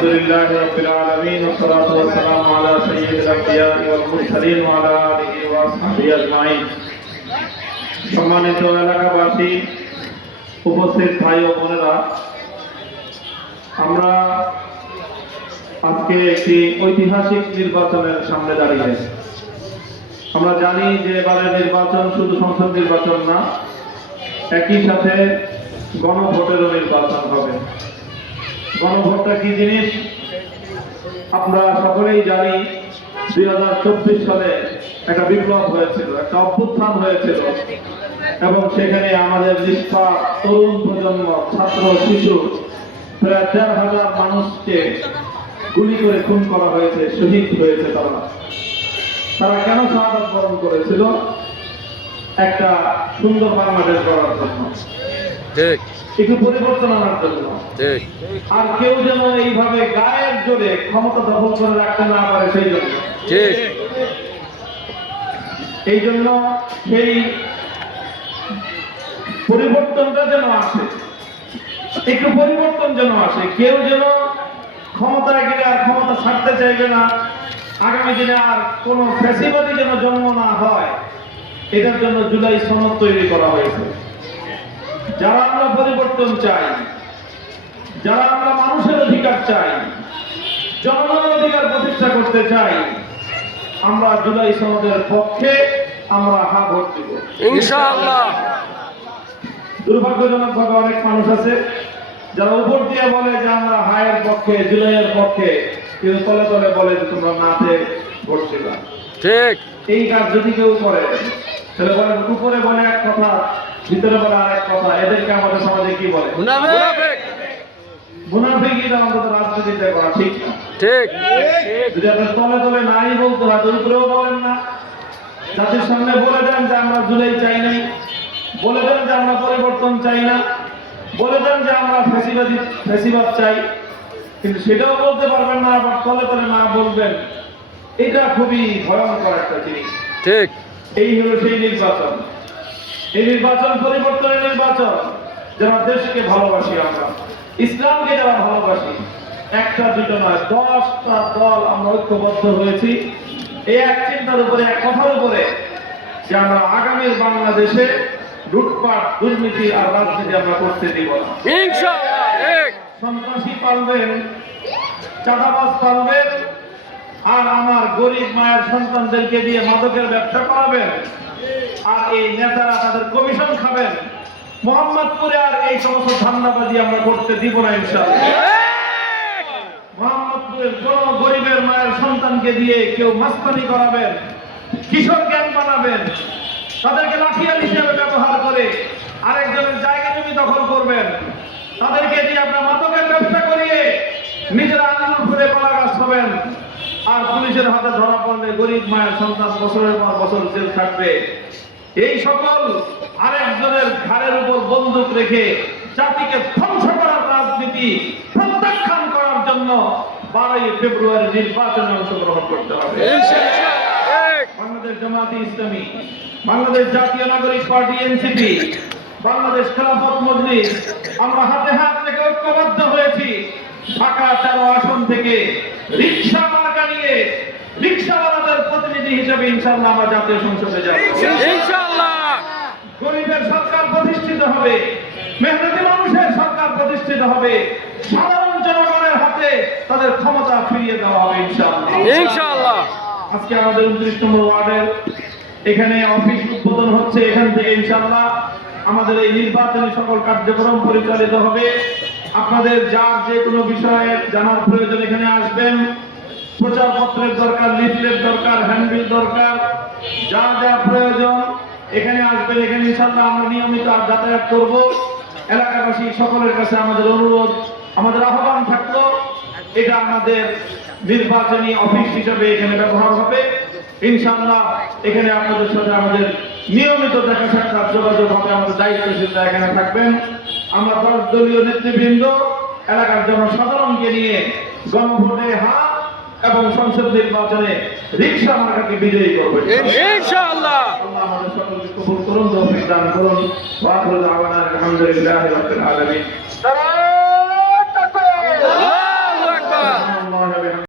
الحمد لله رب العالمين والصلاة والسلام على سيد الأنبياء والمرسلين وعلى آله وصحبه أجمعين সম্মানিত এলাকাবাসী উপস্থিত ভাই ও বোনেরা আমরা আজকে একটি ঐতিহাসিক নির্বাচনের সামনে দাঁড়িয়ে আমরা জানি যে এবারের নির্বাচন শুধু সংসদ নির্বাচন না একই সাথে গণভোটেরও নির্বাচন হবে গণভোটটা কি জিনিস আমরা সকলেই জানি 2024 সালে একটা বিপ্লব হয়েছিল একটা অভ্যুত্থান হয়েছিল এবং সেখানে আমাদের নিষ্পাপ তরুণ প্রজন্ম ছাত্র শিশু প্রায় 1,500 মানুষকে গুলি করে খুন করা হয়েছে শহীদ হয়েছে তারা কেন শাহাদাত বরণ করেছিল একটা সুন্দর বাংলাদেশ গড়ার জন্য একটু পরিবর্তন আনার জন্য আর কেউ যেন এইভাবে গায়ের জোরে ক্ষমতা দখল করে রাখতে না পারে সেই জন্য এই জন্য সেই পরিবর্তনটা যেন আসে একটু পরিবর্তন যেন আসে কেউ যেন ক্ষমতায় গেলে আর ক্ষমতা ছাড়তে চাইবে না আগামী দিনে আর কোনো ফ্যাসিবাদী যেন জন্ম না হয় এটার জন্য জুলাই সনদ তৈরি করা হয়েছে যারা আমরা পরিবর্তন চাই যারা আমরা মানুষের অধিকার চাই জনগণের অধিকার প্রতিষ্ঠা করতে চাই আমরা জুলাই সনদের পক্ষে আমরা হা ভোট দিব ইনশাআল্লাহ দুর্ভাগ্যজনক ভাবে অনেক মানুষ আছে যারা উপর দিয়ে বলে যে আমরা হায়ের পক্ষে জুলাইয়ের পক্ষে কিন্তু তলে তলে বলে যে তোমরা নাতে ভোট দিবা ঠিক এই কাজ যদি কেউ করে তাহলে বলে উপরে বলে এক কথা ভিতরে বলে আরেক কথা এদেরকে আমাদের সমাজে কি বলে মুনাফিকরা আমাদের রাজনীতিতে করা ঠিক না ঠিক যদি আপনি তলে তলে নাই বলতে হয় উপরেও বলেন না জাতির সামনে বলে দেন যে আমরা জুলাই চাই নাই বলে দেন যে আমরা পরিবর্তন চাই না বলে দেন যে আমরা ফ্যাসিবাদ চাই কিন্তু সেটাও বলতে পারবেন না আবার তলে তলে না বলবেন এটা খুবই ভয়ঙ্কর একটা জিনিস ঠিক এই হলো সেই নির্বাচন এই নির্বাচন পরিবর্তনের নির্বাচন যারা দেশকে ভালোবাসি আমরা ইসলামকে যারা ভালোবাসি একটা দুটো নয় 10টা দল আমরা ঐক্যবদ্ধ হয়েছি এই এক চিন্তার উপরে এক কথার উপরে যে আমরা আগামীর বাংলাদেশে লুটপাট দুর্নীতি আর রাজনীতি আমরা করতে দিব না ইনশাআল্লাহ সন্ত্রাসী পালবেন চাঁদাবাজ পালবেন আর আমার গরিব মায়ের সন্তানদেরকে দিয়ে মাদকের ব্যবসা করাবেন আর এই নেতারা তাদের কমিশন খাবেন মোহাম্মদপুরে আর এই সমস্ত ধান্দাবাজি আমরা করতে দিব না ইনশাআল্লাহ মোহাম্মদপুরের কোন গরিবের মায়ের সন্তানকে দিয়ে কেউ মাস্তানি করাবেন কিশোর জ্ঞান বানাবেন তাদেরকে লাঠিয়াল হিসেবে ব্যবহার করে আরেকজনের জায়গা জমি দখল করবেন তাদেরকে দিয়ে আপনার মাদকের ব্যবসা করিয়ে নিজের আঙুল ফুলে কলা গাছ হবেন আর পুলিশের হাতে ধরা পড়লে গরিব মায়ের সন্তান বছরের পর বছর জেল থাকবে এই সকল আরেকজনের ঘাড়ের উপর বন্দুক রেখে জাতিকে ধ্বংস করার রাজনীতি প্রত্যাখ্যান করার জন্য 12 ফেব্রুয়ারি নির্বাচনে অংশগ্রহণ করতে হবে বাংলাদেশ জামায়াতে ইসলামী বাংলাদেশ জাতীয় নাগরিক পার্টি এনসিপি বাংলাদেশ খেলাফত মজলিস আমরা হাতে হাত থেকে ঐক্যবদ্ধ হয়েছি ঢাকা 13 আসন থেকে রিকশা মার্কা নিয়ে রিকশাওয়ালাদের প্রতিনিধি হিসেবে ইনশাআল্লাহ আমরা জাতীয় সংসদে যাব ইনশাআল্লাহ গরিবের সরকার প্রতিষ্ঠিত হবে মেহনতি মানুষের সরকার প্রতিষ্ঠিত হবে সাধারণ জনগণের হাতে তাদের ক্ষমতা ফিরিয়ে দেওয়া হবে ইনশাআল্লাহ ইনশাআল্লাহ আজকে আমাদের 29 নম্বর ওয়ার্ডের এখানে অফিস উদ্বোধন হচ্ছে এখান থেকে ইনশাআল্লাহ আমাদের এই নির্বাচনী সকল কার্যক্রম পরিচালিত হবে আপনাদের যার যে কোনো বিষয়ে জানার প্রয়োজন এখানে আসবেন প্রচারপত্রের দরকার লিফলেট দরকার হ্যান্ডবিল দরকার যা যা প্রয়োজন এখানে আসবেন এখানে ইনশাআল্লাহ আমরা নিয়মিত যাতায়াত করব এলাকাবাসী সকলের কাছে আমাদের অনুরোধ আমাদের আহ্বান থাকলো এটা আমাদের নির্বাচনী অফিস হিসেবে এখানে ব্যবহার হবে ইনশাআল্লাহ এখানে আপনাদের সাথে আমাদের নিয়মিত দেখা সাক্ষাৎ যোগাযোগ হবে আমাদের দায়িত্বশীলরা এখানে থাকবেন আমরা 10 দলীয় নেতৃবৃন্দ এলাকার জনসাধারণকে নিয়ে গণভোটে হ্যাঁ এবং সংসদ নির্বাচনে রিকশা মার্কাকে বিজয়ী করবে ইনশাআল্লাহ আল্লাহ আমাদের সকলকে কবুল করুন তৌফিক দান করুন ওয়া আখিরু দাওয়ানা আলহামদুলিল্লাহি রাব্বিল আলামিন